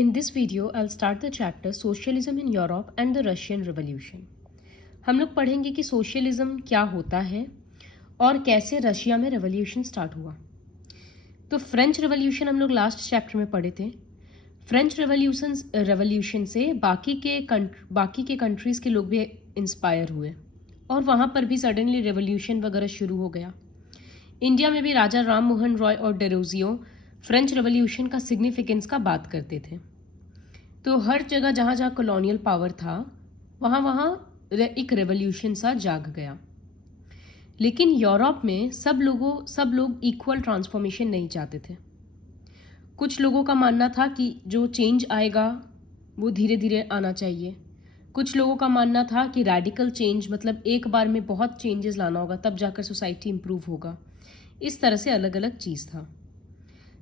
In this video, I'll start the chapter Socialism in Europe and the Russian Revolution. हम लोग पढ़ेंगे कि socialism क्या होता है और कैसे रशिया में रेवोल्यूशन स्टार्ट हुआ। तो फ्रेंच रेवोल्यूशन हम लोग लास्ट चैप्टर में पढ़े थे। फ्रेंच रेवोल्यूशन से बाकी के कंट्रीज़ के लोग भी इंस्पायर हुए और वहाँ पर भी सडनली रेवोल्यूशन वगैरह शुरू हो गया। इंडिया में भी राजा राम मोहन रॉय और डेरोजियो फ्रेंच रेवोल्यूशन का सिग्निफिकेंस का बात करते थे। तो हर जगह जहाँ जहाँ कॉलोनियल पावर था वहाँ एक रेवोल्यूशन सा जाग गया। लेकिन यूरोप में सब लोग इक्वल ट्रांसफॉर्मेशन नहीं चाहते थे। कुछ लोगों का मानना था कि जो चेंज आएगा वो धीरे धीरे आना चाहिए। कुछ लोगों का मानना था कि रैडिकल चेंज मतलब एक बार में बहुत चेंजेस लाना होगा तब जाकर सोसाइटी इम्प्रूव होगा। इस तरह से अलग अलग चीज़ था।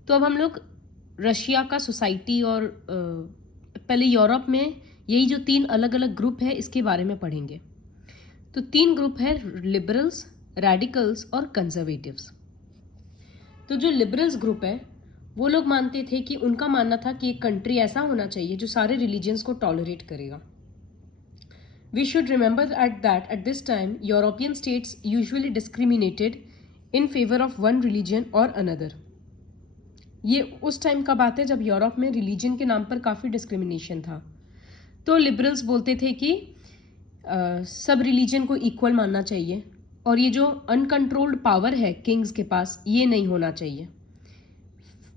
तो अब हम लोग रशिया का सोसाइटी और पहले यूरोप में यही जो तीन अलग अलग ग्रुप है इसके बारे में पढ़ेंगे। तो तीन ग्रुप है, लिबरल्स, रैडिकल्स और कंजर्वेटिव्स। तो जो लिबरल्स ग्रुप है वो लोग मानते थे कि उनका मानना था कि एक कंट्री ऐसा होना चाहिए जो सारे रिलीजन्स को टॉलरेट करेगा। We should remember at this time European states usually discriminated in favour of one religion और अनदर। ये उस टाइम का बात है जब यूरोप में रिलीजन के नाम पर काफ़ी डिस्क्रिमिनेशन था। तो लिबरल्स बोलते थे कि सब रिलीजन को इक्वल मानना चाहिए और ये जो अनकंट्रोल्ड पावर है किंग्स के पास ये नहीं होना चाहिए।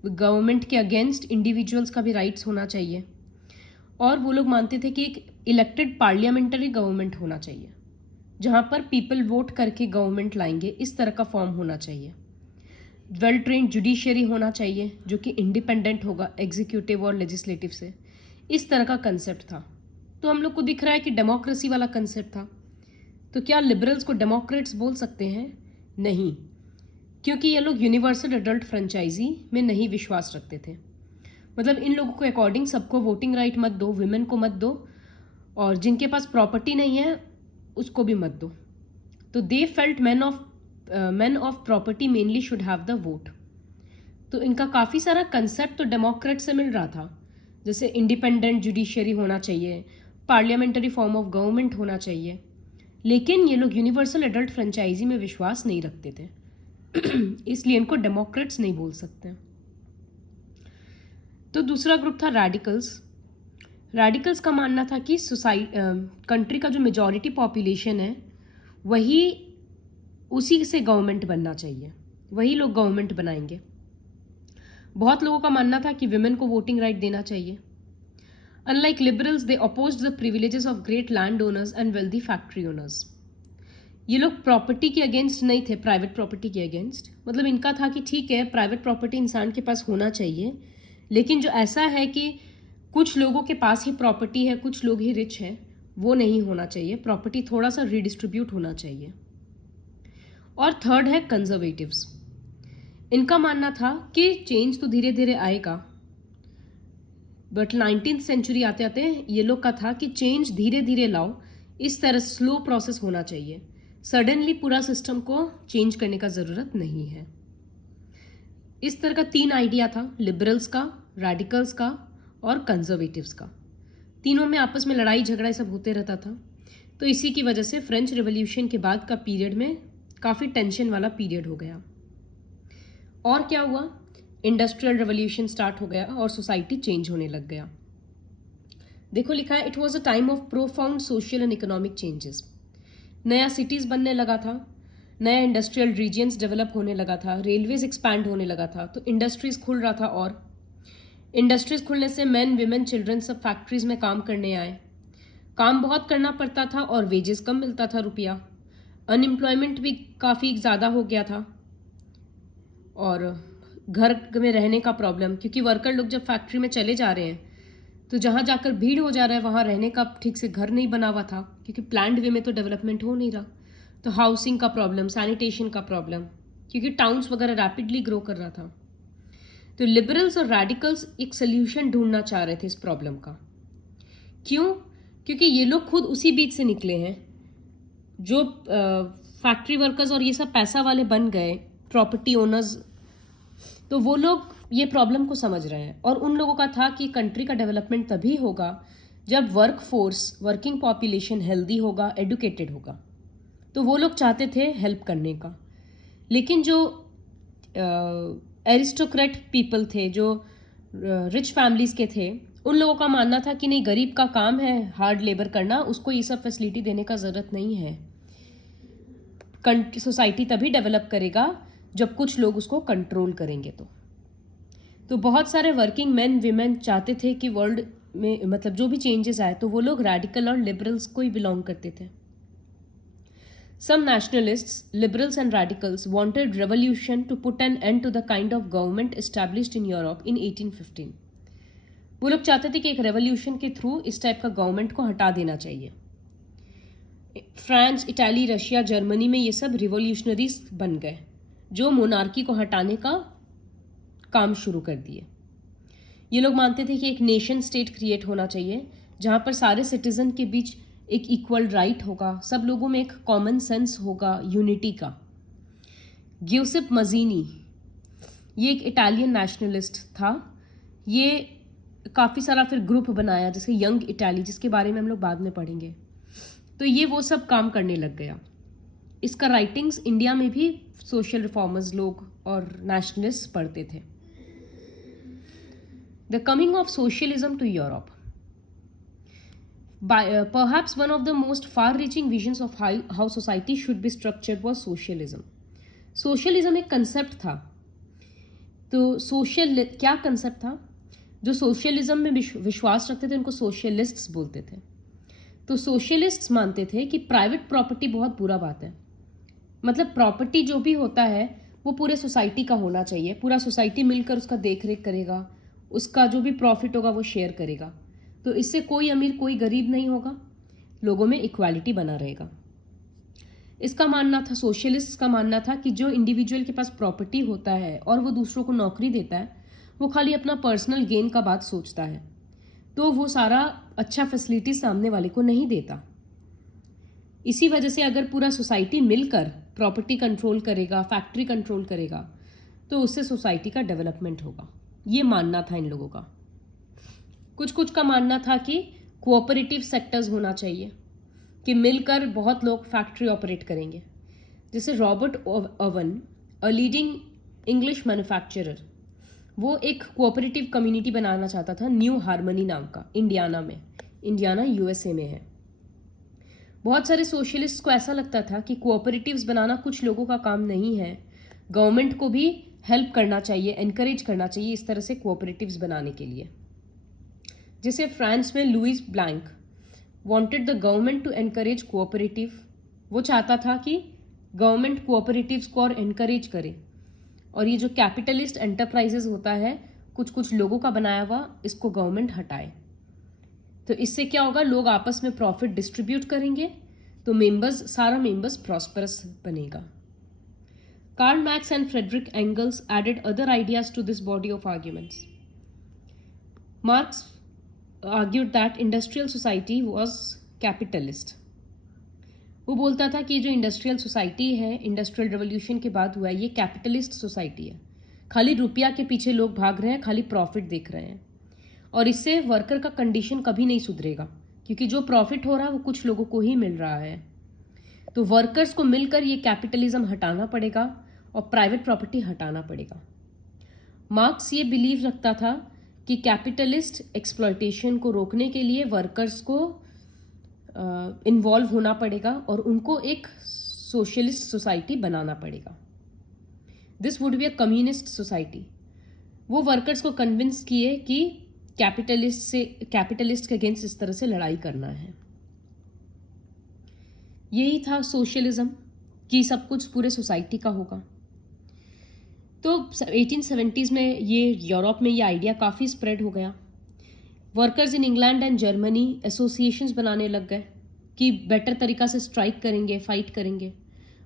गवर्नमेंट के अगेंस्ट इंडिविजुअल्स का भी राइट्स होना चाहिए। और वो लोग मानते थे कि एक इलेक्टेड पार्लियामेंटरी गवर्नमेंट होना चाहिए जहाँ पर पीपल वोट करके गवर्नमेंट लाएंगे, इस तरह का फॉर्म होना चाहिए। वेल ट्रेंड जुडिशरी होना चाहिए जो कि इंडिपेंडेंट होगा एग्जीक्यूटिव और लेजिस्लेटिव से। इस तरह का कंसेप्ट था। तो हम लोग को दिख रहा है कि डेमोक्रेसी वाला कंसेप्ट था। तो क्या लिबरल्स को डेमोक्रेट्स बोल सकते हैं? नहीं, क्योंकि ये लोग यूनिवर्सल एडल्ट फ्रेंचाइजी में नहीं विश्वास रखते थे। मतलब इन लोगों को अकॉर्डिंग सबको वोटिंग राइट मत दो, विमेन को मत दो, और जिनके पास प्रॉपर्टी नहीं है उसको भी मत दो। तो they felt men of property mainly should have the vote। तो इनका काफ़ी सारा कंसेप्ट तो डेमोक्रेट से मिल रहा था, जैसे इंडिपेंडेंट जुडिशरी होना चाहिए, पार्लियामेंटरी फॉर्म ऑफ गवर्नमेंट होना चाहिए। लेकिन ये लोग यूनिवर्सल एडल्ट फ्रेंचाइजी में विश्वास नहीं रखते थे इसलिए इनको डेमोक्रेट्स नहीं बोल सकते। तो दूसरा ग्रुप था रैडिकल्स। रैडिकल्स का मानना था कि कंट्री का जो मेजॉरिटी पॉपुलेशन है वही उसी से गवर्नमेंट बनना चाहिए, वही लोग गवर्नमेंट बनाएंगे। बहुत लोगों का मानना था कि विमेन को वोटिंग राइट देना चाहिए। Unlike liberals they opposed the privileges of great land owners and wealthy factory owners. ये लोग प्रॉपर्टी के अगेंस्ट नहीं थे, प्राइवेट प्रॉपर्टी के अगेंस्ट। मतलब इनका था कि ठीक है प्राइवेट प्रॉपर्टी इंसान के पास होना चाहिए, लेकिन जो ऐसा है कि कुछ लोगों के पास ही प्रॉपर्टी है, कुछ लोग ही रिच हैं, वो नहीं होना चाहिए। प्रॉपर्टी थोड़ा सा रिडिस्ट्रीब्यूट होना चाहिए। और थर्ड है कंजर्वेटिव्स। इनका मानना था कि चेंज तो धीरे धीरे आएगा, बट 19th सेंचुरी आते आते ये लोग का था कि चेंज धीरे धीरे लाओ, इस तरह स्लो प्रोसेस होना चाहिए। सडनली पूरा सिस्टम को चेंज करने का ज़रूरत नहीं है। इस तरह का तीन आइडिया था, लिबरल्स का, रैडिकल्स का और कंजर्वेटिव्स का। तीनों में आपस में लड़ाई झगड़ा सब होते रहता था। तो इसी की वजह से फ्रेंच रिवॉल्यूशन के बाद का पीरियड में काफ़ी टेंशन वाला पीरियड हो गया। और क्या हुआ, इंडस्ट्रियल रेवोल्यूशन स्टार्ट हो गया और सोसाइटी चेंज होने लग गया। देखो लिखा है, it was a time of profound social and economic changes. नया सिटीज़ बनने लगा था, नया इंडस्ट्रियल रीजन्स डेवलप होने लगा था, रेलवेज एक्सपैंड होने लगा था, तो इंडस्ट्रीज़ खुल रहा था। और इंडस्ट्रीज़ खुलने से मैन विमेन चिल्ड्रन सब फैक्ट्रीज़ में काम करने आए। काम बहुत करना पड़ता था और वेजेस कम मिलता था, रुपया। अनएम्प्लॉयमेंट भी काफ़ी ज़्यादा हो गया था और घर में रहने का प्रॉब्लम, क्योंकि वर्कर लोग जब फैक्ट्री में चले जा रहे हैं तो जहाँ जाकर भीड़ हो जा रहा है वहाँ रहने का ठीक से घर नहीं बना हुआ था, क्योंकि प्लान्ड वे में तो डेवलपमेंट हो नहीं रहा। तो हाउसिंग का प्रॉब्लम, सैनिटेशन का प्रॉब्लम, क्योंकि टाउन्स वगैरह रैपिडली ग्रो कर रहा था। तो लिबरल्स और रैडिकल्स एक सोल्यूशन ढूंढना चाह रहे थे इस प्रॉब्लम का। क्यों? क्योंकि ये लोग खुद उसी बीच से निकले हैं। जो फैक्ट्री वर्कर्स और ये सब पैसा वाले बन गए, प्रॉपर्टी ओनर्स तो वो लोग ये प्रॉब्लम को समझ रहे हैं, और उन लोगों का था कि कंट्री का डेवलपमेंट तभी होगा जब वर्किंग पॉपुलेशन हेल्दी होगा, एडुकेटेड होगा। तो वो लोग चाहते थे हेल्प करने का। लेकिन जो एरिस्टोक्रेट पीपल थे, जो रिच फैमिलीज के थे, उन लोगों का मानना था कि नहीं, गरीब का काम है हार्ड लेबर करना, उसको ये सब फैसिलिटी देने का ज़रूरत नहीं है। सोसाइटी तभी डेवलप करेगा जब कुछ लोग उसको कंट्रोल करेंगे। तो बहुत सारे वर्किंग मैन विमेन चाहते थे कि वर्ल्ड में मतलब जो भी चेंजेस आए तो वो लोग रेडिकल और लिबरल्स को ही बिलोंग करते थे। Some nationalists, liberals and radicals wanted revolution to put an end to the kind of government established in Europe in 1815. वो लोग चाहते थे कि एक रेवोल्यूशन के थ्रू इस टाइप का गवर्नमेंट को हटा देना चाहिए। फ्रांस, इटाली, रशिया, जर्मनी में ये सब रिवोल्यूशनरीज बन गए जो मोनार्की को हटाने का काम शुरू कर दिए। ये लोग मानते थे कि एक नेशन स्टेट क्रिएट होना चाहिए जहाँ पर सारे सिटीजन के बीच एक इक्वल राइट होगा, सब लोगों में एक कॉमन सेंस होगा यूनिटी का। ग्यूसेप मजीनी, ये एक इटालियन नेशनलिस्ट था। ये काफ़ी सारा फिर ग्रुप बनाया जैसे यंग इटाली, जिसके बारे में हम लोग बाद में पढ़ेंगे। तो ये वो सब काम करने लग गया। इसका राइटिंग्स इंडिया में भी सोशल रिफॉर्मर्स लोग और नेशनलिस्ट पढ़ते थे। The coming of socialism to Europe. Perhaps one of the most far-reaching visions of how society should be structured was socialism. Socialism एक concept था। तो social क्या concept था? जो socialism में विश्वास रखते थे उनको socialists बोलते थे। तो socialists मानते थे कि private property बहुत बुरा बात है। मतलब प्रॉपर्टी जो भी होता है वो पूरे सोसाइटी का होना चाहिए, पूरा सोसाइटी मिलकर उसका देख रेख करेगा, उसका जो भी प्रॉफिट होगा वो शेयर करेगा। तो इससे कोई अमीर कोई गरीब नहीं होगा, लोगों में इक्वालिटी बना रहेगा। इसका मानना था, सोशलिस्ट का मानना था कि जो इंडिविजुअल के पास प्रॉपर्टी होता है और वो दूसरों को नौकरी देता है, वो खाली अपना पर्सनल गेन का बात सोचता है, तो वो सारा अच्छा फैसिलिटी सामने वाले को नहीं देता। इसी वजह से अगर पूरा सोसाइटी मिलकर प्रॉपर्टी कंट्रोल करेगा, फैक्ट्री कंट्रोल करेगा, तो उससे सोसाइटी का डेवलपमेंट होगा। ये मानना था इन लोगों का। कुछ का मानना था कि कोऑपरेटिव सेक्टर्स होना चाहिए, कि मिलकर बहुत लोग फैक्ट्री ऑपरेट करेंगे। जैसे Robert oven, a leading English manufacturer, वो एक कोऑपरेटिव कम्युनिटी बनाना चाहता था न्यू हार्मनी नाम का, इंडियाना में। इंडियाना यूएसए में है। बहुत सारे सोशलिस्ट को ऐसा लगता था कि कोऑपरेटिव्स बनाना कुछ लोगों का काम नहीं है, गवर्नमेंट को भी हेल्प करना चाहिए, एनकरेज करना चाहिए इस तरह से कोऑपरेटिव्स बनाने के लिए। जैसे फ्रांस में Louis Blanc wanted the government to encourage cooperative. वो चाहता था कि गवर्नमेंट कोऑपरेटिव्स को और एनकरेज करे, और ये जो कैपिटलिस्ट एंटरप्राइजेज होता है कुछ लोगों का बनाया हुआ, इसको गवर्नमेंट हटाए। तो इससे क्या होगा, लोग आपस में प्रॉफिट डिस्ट्रीब्यूट करेंगे, तो सारा मेंबर्स प्रॉस्परस बनेगा। Karl Marx and Friedrich Engels added other ideas to this body of arguments. Marx argued that industrial society was capitalist. वो बोलता था कि जो इंडस्ट्रियल सोसाइटी है, इंडस्ट्रियल रेवोल्यूशन के बाद हुआ है, ये कैपिटलिस्ट सोसाइटी है। खाली रुपया के पीछे लोग भाग रहे हैं, खाली प्रॉफिट देख रहे हैं, और इससे वर्कर का कंडीशन कभी नहीं सुधरेगा, क्योंकि जो प्रॉफिट हो रहा है वो कुछ लोगों को ही मिल रहा है। तो वर्कर्स को मिलकर ये कैपिटलिज्म हटाना पड़ेगा और प्राइवेट प्रॉपर्टी हटाना पड़ेगा। मार्क्स ये बिलीव रखता था कि कैपिटलिस्ट एक्सप्लॉयटेशन को रोकने के लिए वर्कर्स को इन्वॉल्व होना पड़ेगा और उनको एक सोशलिस्ट सोसाइटी बनाना पड़ेगा। This would be a communist society. वो वर्कर्स को कन्विंस किए कि कैपिटलिस्ट के अगेंस्ट इस तरह से लड़ाई करना है। यही था सोशलिज्म, कि सब कुछ पूरे सोसाइटी का होगा। तो 1870s में ये यूरोप में ये आइडिया काफ़ी स्प्रेड हो गया। Workers in England and Germany associations बनाने लग गए कि बेटर तरीका से स्ट्राइक करेंगे, फाइट करेंगे।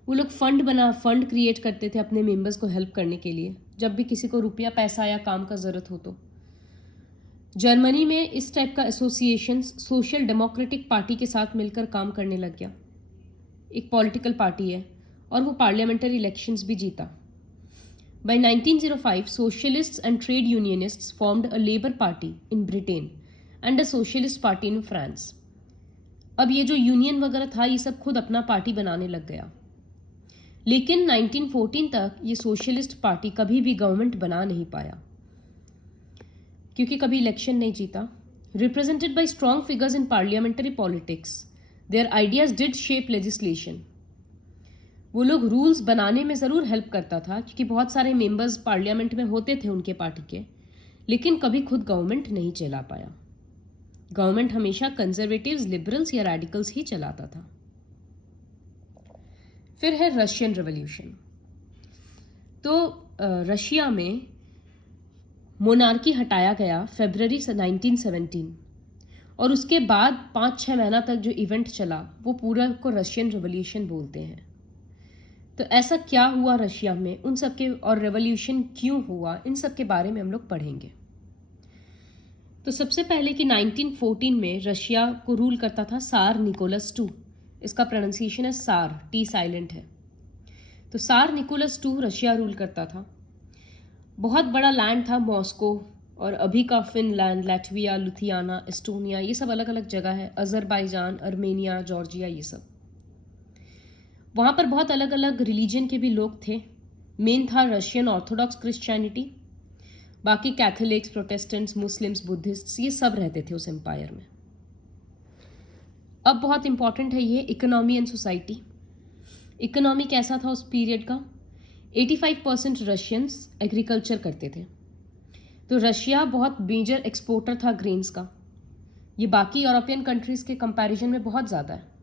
वो लोग फंड क्रिएट करते थे अपने मेंबर्स को हेल्प करने के लिए, जब भी किसी को रुपया, पैसा या काम का ज़रूरत हो। तो जर्मनी में इस टाइप का एसोसिएशंस सोशल डेमोक्रेटिक पार्टी के साथ मिलकर काम करने लग गया। एक पॉलिटिकल पार्टी है और वो पार्लियामेंट्री इलेक्शंस भी जीता। By 1905, socialists and trade unionists formed a Labour Party in Britain and a Socialist Party in France. अब ये जो यूनियन वगैरह था ये सब खुद अपना पार्टी बनाने लग गया, लेकिन 1914 तक ये सोशलिस्ट पार्टी कभी भी गवर्नमेंट बना नहीं पाया क्योंकि कभी इलेक्शन नहीं जीता. Represented by strong figures in parliamentary politics, their ideas did shape legislation. वो लोग रूल्स बनाने में ज़रूर हेल्प करता था क्योंकि बहुत सारे मेंबर्स पार्लियामेंट में होते थे उनके पार्टी के, लेकिन कभी खुद गवर्नमेंट नहीं चला पाया. गवर्नमेंट हमेशा कंजर्वेटिव्स, लिबरल्स या रेडिकल्स ही चलाता था. फिर है रशियन रेवोल्यूशन. तो रशिया में मोनार्की हटाया गया फरवरी 1917 और उसके बाद 5-6 महीना तक जो इवेंट चला वो पूरा को रशियन रेवोल्यूशन बोलते हैं. तो ऐसा क्या हुआ रशिया में, उन सब के, और रेवोल्यूशन क्यों हुआ, इन सब के बारे में हम लोग पढ़ेंगे. तो सबसे पहले कि 1914 में रशिया को रूल करता था सार निकोलस II. इसका प्रोनाउंसिएशन है सार, टी साइलेंट है. तो सार निकोलस II रशिया रूल करता था. बहुत बड़ा लैंड था मॉस्को, और अभी का फिनलैंड, लैटविया, लुथियाना, एस्टोनिया, ये सब अलग अलग जगह है. अजरबैजान, अर्मेनिया, जॉर्जिया, ये सब. वहाँ पर बहुत अलग अलग रिलीजन के भी लोग थे. मेन था रशियन ऑर्थोडॉक्स क्रिश्चियनिटी, बाकी कैथोलिक्स, प्रोटेस्टेंट्स, मुस्लिम्स, बुद्धिस्ट, ये सब रहते थे उस एम्पायर में. अब बहुत इंपॉर्टेंट है ये इकोनॉमी एंड सोसाइटी. इकोनॉमी कैसा था उस पीरियड का? 85% रशियंस एग्रीकल्चर करते थे. तो रशिया बहुत मेजर एक्सपोर्टर था ग्रेन्स का. ये बाकी यूरोपियन कंट्रीज के कंपैरिजन में बहुत ज़्यादा है.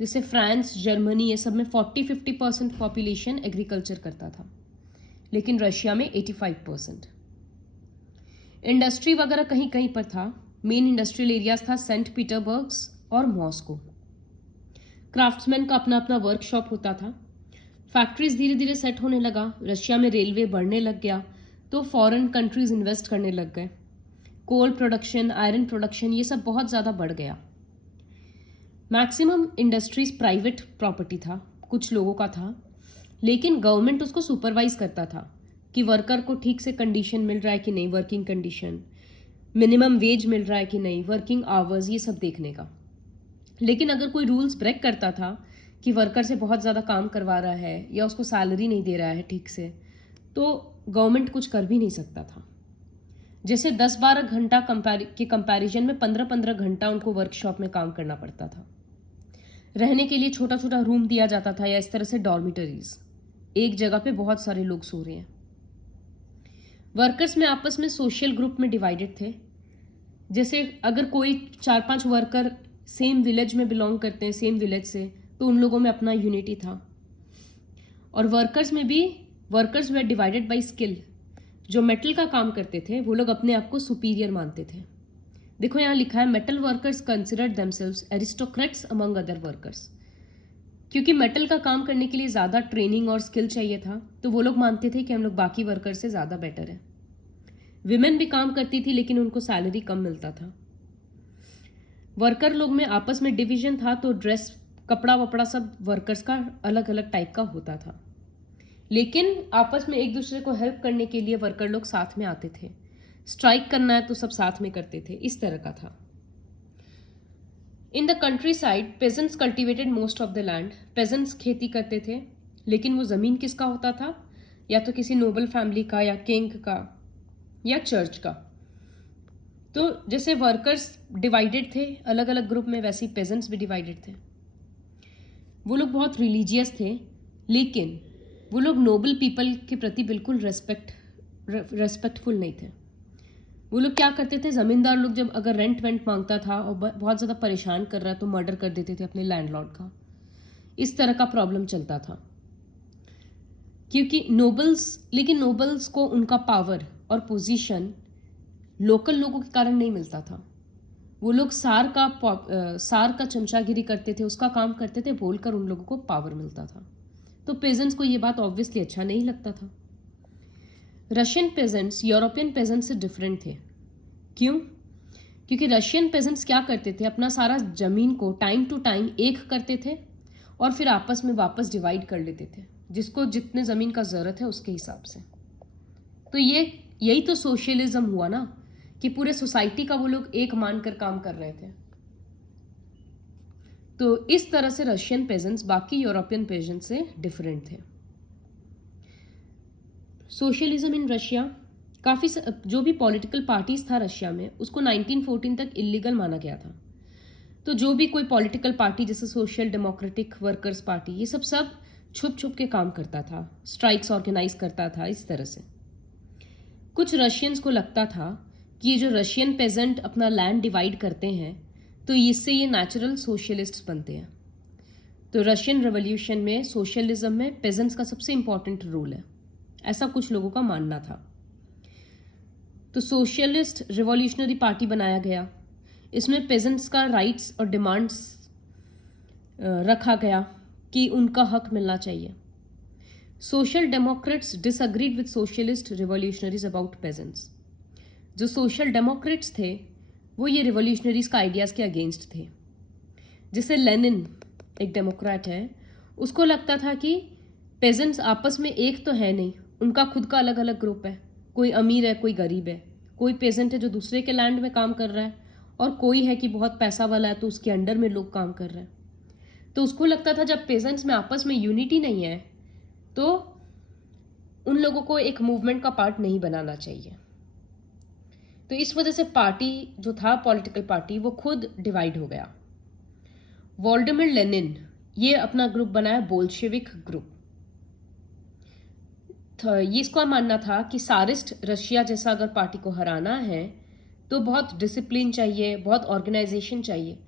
जैसे फ्रांस, जर्मनी, ये सब में 40-50% पॉपुलेशन एग्रीकल्चर करता था, लेकिन रशिया में 85%. इंडस्ट्री वगैरह कहीं कहीं पर था. मेन इंडस्ट्रियल एरियाज था सेंट पीटर्सबर्ग और मॉस्को. क्राफ्ट्समैन का अपना अपना वर्कशॉप होता था. फैक्ट्रीज धीरे धीरे सेट होने लगा. रशिया में रेलवे बढ़ने लग गया तो फॉरेन कंट्रीज इन्वेस्ट करने लग गए. कोल प्रोडक्शन, आयरन प्रोडक्शन, ये सब बहुत ज़्यादा बढ़ गया. मैक्सिमम इंडस्ट्रीज प्राइवेट प्रॉपर्टी था, कुछ लोगों का था, लेकिन गवर्नमेंट उसको सुपरवाइज करता था कि वर्कर को ठीक से कंडीशन मिल रहा है कि नहीं, वर्किंग कंडीशन, मिनिमम वेज मिल रहा है कि नहीं, वर्किंग आवर्स, ये सब देखने का. लेकिन अगर कोई रूल्स ब्रेक करता था कि वर्कर से बहुत ज़्यादा काम करवा रहा है या उसको सैलरी नहीं दे रहा है ठीक से, तो गवर्नमेंट कुछ कर भी नहीं सकता था. जैसे 10-12 घंटा के कंपैरिजन में 15-15 घंटा उनको वर्कशॉप में काम करना पड़ता था. रहने के लिए छोटा छोटा रूम दिया जाता था, या इस तरह से डॉर्मिटरीज. एक जगह पे बहुत सारे लोग सो रहे हैं. वर्कर्स में आपस में सोशल ग्रुप में डिवाइडेड थे. जैसे अगर कोई 4-5 वर्कर सेम विलेज में बिलोंग करते हैं, सेम विलेज से, तो उन लोगों में अपना यूनिटी था. और वर्कर्स में भी workers way divided by skill. जो मेटल का काम करते थे वो लोग अपने आप को सुपीरियर मानते थे. देखो यहाँ लिखा है metal workers considered themselves aristocrats among other workers. क्योंकि मेटल का काम करने के लिए ज़्यादा ट्रेनिंग और स्किल चाहिए था, तो वो लोग मानते थे कि हम लोग बाकी वर्कर से ज़्यादा बेटर है. विमेन भी काम करती थी लेकिन उनको सैलरी कम मिलता था. वर्कर लोग में आपस में डिवीजन था, तो ड्रेस, कपड़ा वपड़ा सब वर्कर्स का अलग अलग टाइप का होता था. लेकिन आपस में एक दूसरे को हेल्प करने के लिए वर्कर लोग साथ में आते थे. स्ट्राइक करना है तो सब साथ में करते थे, इस तरह का था. In the country side pageants cultivated most of the land. Pageants खेती करते थे, लेकिन वो ज़मीन किसका होता था? या तो किसी नोबल फैमिली का, या किंग का, या चर्च का. तो जैसे वर्कर्स डिवाइडेड थे अलग अलग ग्रुप में, वैसे ही पेजेंट्स भी डिवाइडेड थे. वो लोग बहुत रिलीजियस थे, लेकिन वो लोग नोबल पीपल के प्रति बिल्कुल रेस्पेक्टफुल नहीं थे. वो लोग क्या करते थे, ज़मींदार लोग जब अगर रेंट वेंट मांगता था और बहुत ज़्यादा परेशान कर रहा है तो मर्डर कर देते थे अपने लैंडलॉर्ड का. इस तरह का प्रॉब्लम चलता था. क्योंकि लेकिन नोबल्स को उनका पावर और पोजीशन लोकल लोगों के कारण नहीं मिलता था. वो लोग सार का चमचागिरी करते थे, उसका काम करते थे, बोलकर उन लोगों को पावर मिलता था. तो पेजेंट्स को ये बात ऑब्वियसली अच्छा नहीं लगता था. रशियन पेजेंट्स यूरोपियन पेजेंट्स से डिफरेंट थे. क्यों? क्योंकि रशियन पेजेंट्स क्या करते थे, अपना सारा ज़मीन को टाइम टू टाइम एक करते थे और फिर आपस में वापस डिवाइड कर लेते थे, जिसको जितने ज़मीन का ज़रूरत है उसके हिसाब से. तो यही तो सोशलिज्म हुआ ना, कि पूरे सोसाइटी का वो लोग एक मानकर काम कर रहे थे। तो इस तरह से रशियन पेजेंट्स बाकी यूरोपियन पेजेंट्स से डिफरेंट थे। सोशलिज्म इन रशिया, काफ़ी जो भी पॉलिटिकल पार्टीज था रशिया में, उसको 1914 तक इलीगल माना गया था। तो जो भी कोई पॉलिटिकल पार्टी जैसे सोशल डेमोक्रेटिक वर्कर्स पार्टी, ये सब छुप छुप के काम करता था, स्ट्राइक्स ऑर्गेनाइज करता था इस तरह से। कुछ रशियंस को लगता था कि ये जो रशियन पेजेंट अपना लैंड डिवाइड करते हैं, तो इससे ये नेचुरल सोशलिस्ट्स बनते हैं। तो रशियन रेवोल्यूशन में सोशलिज्म में पेजेंट्स का सबसे इंपॉर्टेंट रोल है, ऐसा कुछ लोगों का मानना था। तो सोशलिस्ट रिवॉल्यूशनरी पार्टी बनाया गया। इसमें पेजेंट्स का राइट्स और डिमांड्स रखा गया कि उनका हक मिलना चाहिए। Social Democrats disagreed with socialist revolutionaries about pageants. जो सोशल डेमोक्रेट्स थे वो ये रिवॉल्यूशनरीज का आइडियाज़ के अगेंस्ट थे। जैसे लेनिन एक डेमोक्रेट है, उसको लगता था कि पेजेंट्स आपस में एक तो है नहीं, उनका खुद का अलग अलग ग्रुप है, कोई अमीर है कोई गरीब है, कोई पेजेंट है जो दूसरे के लैंड में काम कर रहा है, और कोई है कि बहुत पैसा वाला है तो उसके अंडर में लोग काम कर रहे हैं। तो उसको लगता था जब पेजेंट्स में आपस में यूनिटी नहीं है तो उन लोगों को एक मूवमेंट का पार्ट नहीं बनाना चाहिए। तो इस वजह से पार्टी जो था, पॉलिटिकल पार्टी, वो खुद डिवाइड हो गया। वोल्डिमिर लेनिन ये अपना ग्रुप बनाया, बोल्शेविक ग्रुप। ये इसका मानना था कि सारिस्ट रशिया जैसा अगर पार्टी को हराना है तो बहुत डिसिप्लिन चाहिए, बहुत ऑर्गेनाइजेशन चाहिए,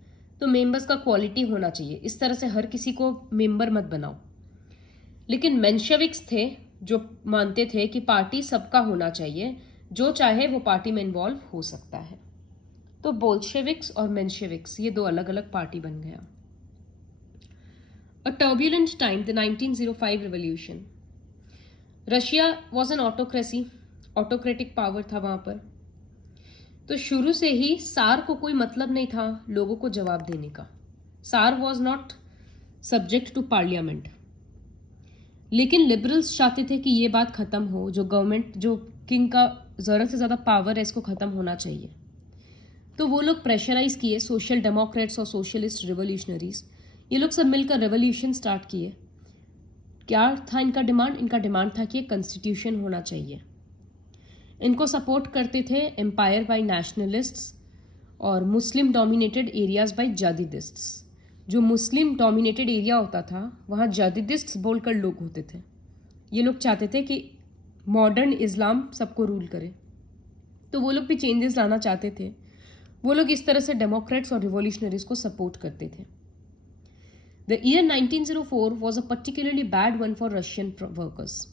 तो मेंबर्स का क्वालिटी होना चाहिए। इस तरह से हर किसी को मेंबर मत बनाओ। लेकिन मेंशेविक्स थे जो मानते थे कि पार्टी सबका होना चाहिए, जो चाहे वो पार्टी में इन्वॉल्व हो सकता है। तो बोल्शेविक्स और मेंशेविक्स ये दो अलग अलग पार्टी बन गया। A turbulent time, the 1905 revolution. Russia was an autocracy, autocratic power था वहां पर। तो शुरू से ही सार को कोई मतलब नहीं था लोगों को जवाब देने का। Tsar was not subject to parliament. लेकिन लिबरल्स चाहते थे कि ये बात खत्म हो, जो गवर्नमेंट, जो किंग का ज़रूरत से ज़्यादा पावर है, इसको ख़त्म होना चाहिए। तो वो लोग प्रेशराइज किए, सोशल डेमोक्रेट्स और सोशलिस्ट रिवोल्यूशनरीज, ये लोग सब मिलकर रेवोल्यूशन स्टार्ट किए। क्या था इनका डिमांड? इनका डिमांड था कि कॉन्स्टिट्यूशन होना चाहिए। इनको सपोर्ट करते थे एम्पायर बाय नेशनलिस्ट्स और मुस्लिम डोमिनेटेड एरियाज बाय जादिदिस्ट्स। जो मुस्लिम डोमिनेटेड एरिया होता था वहाँ जादिदिस्ट्स बोलकर लोग होते थे। ये लोग चाहते थे कि मॉडर्न इस्लाम सबको रूल करे, तो वो लोग भी चेंजेस लाना चाहते थे। वो लोग इस तरह से डेमोक्रेट्स और रिवोल्यूशनरीज को सपोर्ट करते थे। The year 1904 was a particularly bad one for Russian workers.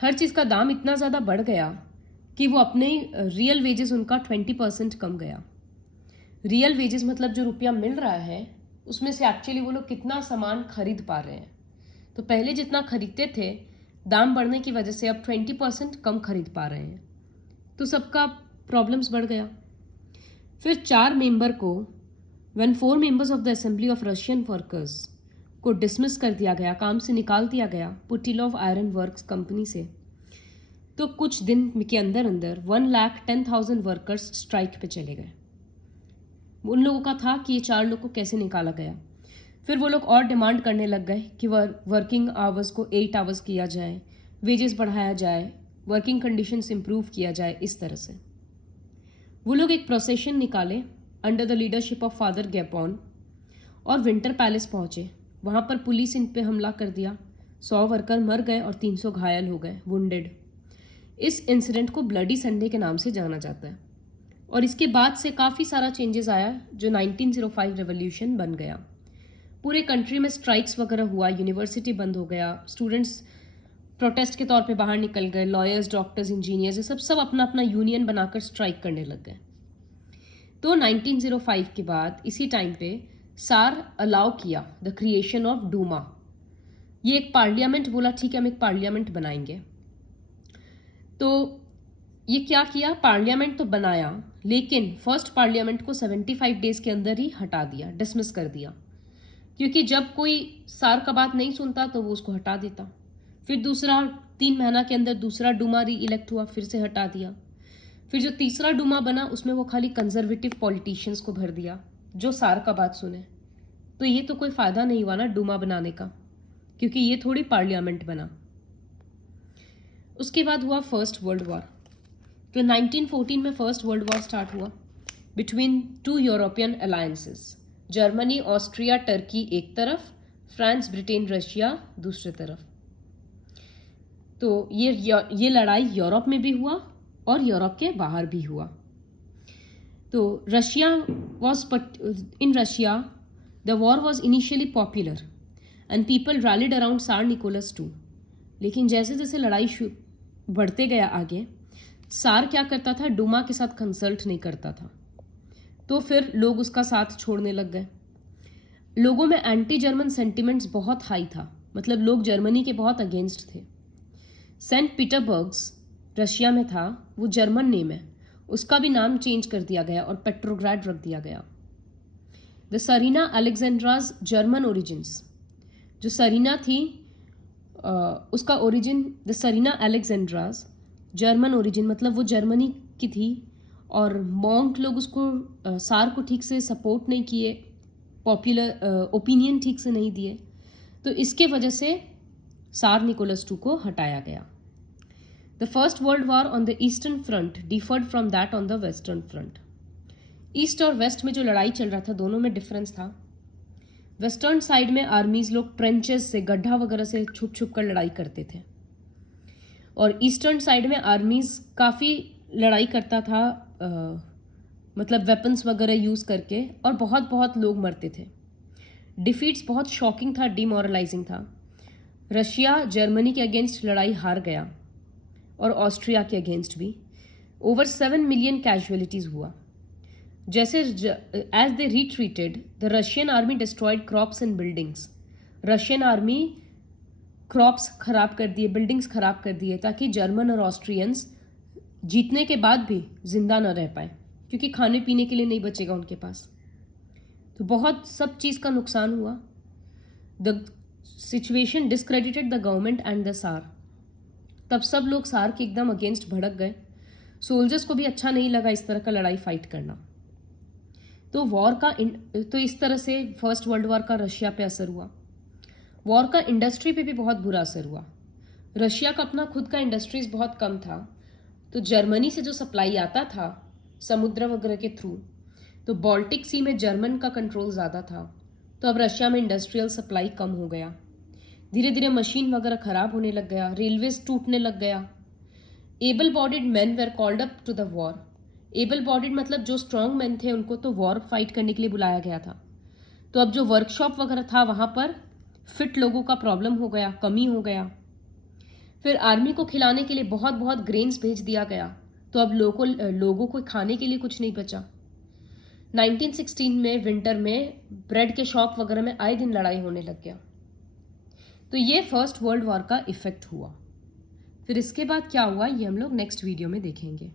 हर चीज़ का दाम इतना ज़्यादा बढ़ गया कि वो अपने रियल वेजेस उनका 20% कम गया। रियल वेजेस मतलब जो रुपया मिल रहा है उसमें से एक्चुअली वो लोग कितना सामान खरीद पा रहे हैं। तो पहले जितना खरीदते थे, दाम बढ़ने की वजह से अब 20% कम खरीद पा रहे हैं, तो सबका प्रॉब्लम्स बढ़ गया। फिर 4 मेंबर को, when 4 members of the assembly of Russian workers को डिसमिस कर दिया गया, काम से निकाल दिया गया पुटिलोव आयरन वर्क्स कंपनी से, तो कुछ दिन के अंदर अंदर 1,10,000 वर्कर्स स्ट्राइक पे चले गए। उन लोगों का था कि ये 4 लोग को कैसे निकाला गया। फिर वो लोग और डिमांड करने लग गए कि वर्किंग आवर्स को 8 आवर्स किया जाए, वेजेस बढ़ाया जाए, वर्किंग कंडीशंस इंप्रूव किया जाए। इस तरह से वो लोग एक प्रोसेशन निकाले under the leadership of father Gapon और विंटर पैलेस पहुंचे। वहाँ पर पुलिस इन पे हमला कर दिया, 100 वर्कर मर गए और 300 घायल हो गए, वुंडेड। इस इंसिडेंट को ब्लडी संडे के नाम से जाना जाता है। और इसके बाद से काफ़ी सारा चेंजेस आया, जो 1905 रेवोल्यूशन बन गया। पूरे कंट्री में स्ट्राइक्स वगैरह हुआ, यूनिवर्सिटी बंद हो गया, स्टूडेंट्स प्रोटेस्ट के तौर पे बाहर निकल गए, लॉयर्स, डॉक्टर्स, इंजीनियर्स, ये सब अपना अपना यूनियन बनाकर स्ट्राइक करने लग गए। तो 1905 के बाद इसी टाइम पे सार अलाउ किया द क्रिएशन ऑफ डूमा। ये एक पार्लियामेंट, बोला ठीक है हम एक पार्लियामेंट बनाएंगे। तो ये क्या किया, पार्लियामेंट तो बनाया, लेकिन फर्स्ट पार्लियामेंट को 75 डेज के अंदर ही हटा दिया, डिसमिस कर दिया, क्योंकि जब कोई सार का बात नहीं सुनता तो वो उसको हटा देता। फिर दूसरा 3 महीना के अंदर दूसरा डूमा री इलेक्ट हुआ, फिर से हटा दिया। फिर जो तीसरा डूमा बना उसमें वो खाली कंजर्वेटिव पॉलिटिशियंस को भर दिया जो सार का बात सुने। तो ये तो कोई फ़ायदा नहीं हुआ ना डूमा बनाने का, क्योंकि ये थोड़ी पार्लियामेंट बना। उसके बाद हुआ फर्स्ट वर्ल्ड वॉर। तो 1914 में फर्स्ट वर्ल्ड वॉर स्टार्ट हुआ between 2 European alliances, Germany, Austria, Turkey एक तरफ, फ्रांस, ब्रिटेन, रशिया दूसरी तरफ। तो ये लड़ाई यूरोप में भी हुआ और यूरोप के बाहर भी हुआ। तो Russia in Russia the war was initially popular and people rallied around tsar Nicholas two. लेकिन जैसे जैसे लड़ाई बढ़ते गया आगे, सार क्या करता था, डूमा के साथ कंसल्ट नहीं करता था। तो फिर लोग उसका साथ छोड़ने लग गए। लोगों में एंटी जर्मन सेंटिमेंट्स बहुत हाई था, मतलब लोग जर्मनी के बहुत अगेंस्ट थे। सेंट पीटरबर्ग्स रशिया में था, वो जर्मन नेम है, उसका भी नाम चेंज कर दिया गया और पेट्रोग्राड रख दिया गया। The tsarina Alexandra's German origins, जो सरीना थी उसका origin, the tsarina Alexandra's German origin, मतलब वो जर्मनी की थी और मॉन्क लोग उसको सार को ठीक से सपोर्ट नहीं किए, पॉपुलर ओपिनियन ठीक से नहीं दिए, तो इसके वजह से सार निकोलस टू को हटाया गया। The first world war on the eastern front deferred from that on the western front. East और वेस्ट में जो लड़ाई चल रहा था दोनों में डिफरेंस था। वेस्टर्न साइड में आर्मीज लोग ट्रेंचेस से, गड्ढा वगैरह से छुप छुप कर लड़ाई करते थे, और ईस्टर्न साइड में आर्मीज काफ़ी लड़ाई करता था, मतलब वेपन्स वगैरह यूज़ करके, और बहुत बहुत लोग मरते थे। डिफीट्स बहुत शॉकिंग था, डिमोरलाइजिंग था। रशिया जर्मनी के अगेंस्ट लड़ाई हार गया और ऑस्ट्रिया के अगेंस्ट भी। ओवर 7 मिलियन कैजुअलिटीज़ हुआ। जैसे as they retreated the Russian army destroyed crops and buildings. Russian army crops खराब कर दिए, बिल्डिंग्स खराब कर दिए, ताकि जर्मन और ऑस्ट्रियंस जीतने के बाद भी जिंदा न रह पाए, क्योंकि खाने पीने के लिए नहीं बचेगा उनके पास। तो बहुत सब चीज़ का नुकसान हुआ। The situation discredited the government and the सार। तब सब लोग सार के एकदम अगेंस्ट भड़क गए। सोल्जर्स को भी अच्छा नहीं लगा इस तरह का लड़ाई फाइट करना। तो इस तरह से फर्स्ट वर्ल्ड वॉर का रशिया पे असर हुआ। वॉर का इंडस्ट्री पे भी बहुत बुरा असर हुआ। रशिया का अपना खुद का इंडस्ट्रीज बहुत कम था, तो जर्मनी से जो सप्लाई आता था समुद्र वगैरह के थ्रू, तो बाल्टिक सी में जर्मन का कंट्रोल ज़्यादा था, तो अब रशिया में इंडस्ट्रियल सप्लाई कम हो गया। धीरे धीरे मशीन वगैरह खराब होने लग गया, रेलवेज टूटने लग गया। Able bodied man were called up to the war. Able bodied मतलब जो स्ट्रॉन्ग मैन थे उनको तो वॉर फाइट करने के लिए बुलाया गया था। तो अब जो वर्कशॉप वगैरह था वहाँ पर फिट लोगों का प्रॉब्लम हो गया, कमी हो गया। फिर आर्मी को खिलाने के लिए बहुत बहुत ग्रेन्स भेज दिया गया, तो अब लोगों को खाने के लिए कुछ नहीं बचा। 1916 में विंटर में ब्रेड के शॉप वगैरह में आए दिन लड़ाई होने लग गया। तो ये फर्स्ट वर्ल्ड वॉर का इफेक्ट हुआ। फिर इसके बाद क्या हुआ ये हम लोग नेक्स्ट वीडियो में देखेंगे।